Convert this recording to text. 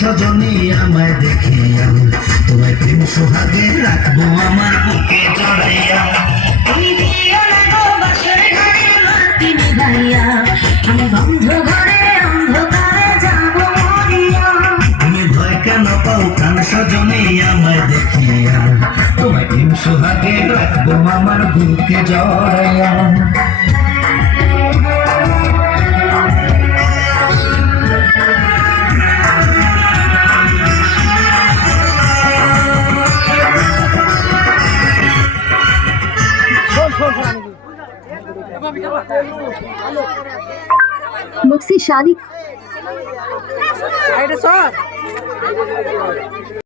সজনী আমায় দেখিয়া, তোমায় প্রেম সোহাগে রাখবো আমার বুকে জড়াইয়া। তুমি দিও না গো বাসর ঘরে বাতি নিভাইয়া, আমি বন্ধ ঘরে অন্ধকারে যাব মরিয়া। তুমি ভয় কেন পাও প্রাণ সজনী আমায় দেখিয়া, তোমায় প্রেম সোহাগে রাখবো আমার বুকে জড়াইয়া। मुझसे शादी